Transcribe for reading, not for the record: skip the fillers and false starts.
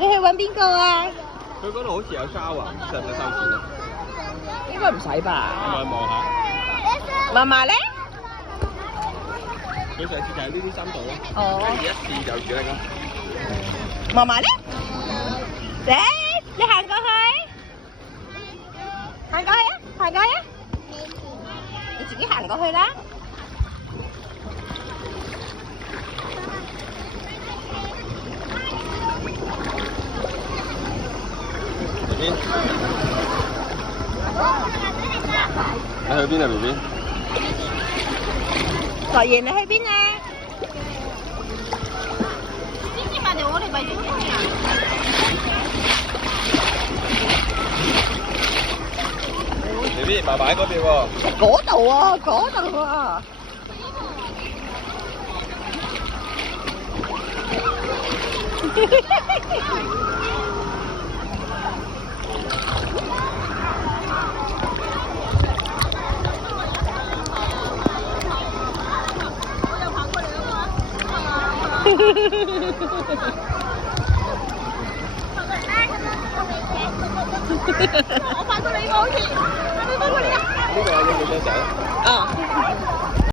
你去揾邊個啊？佢嗰度好似有沙環，使唔使收錢啊？應該唔使吧？我去望下。嫲嫲咧？佢上次就係呢啲深度咯，哦。跟住一試就住啦咁。嫲嫲咧？你行過去，行過去啊，行過去啊！你自己行過去啦。B B， 你去邊啊 B B？ 樂言你去邊啊？邊啲咪就我哋咪點去啊？B B， 嫲嫲喺嗰邊喎。嗰度喎，嗰度喎。我發過你喎，好似，你發過你啊？呢個有幾張相？啊。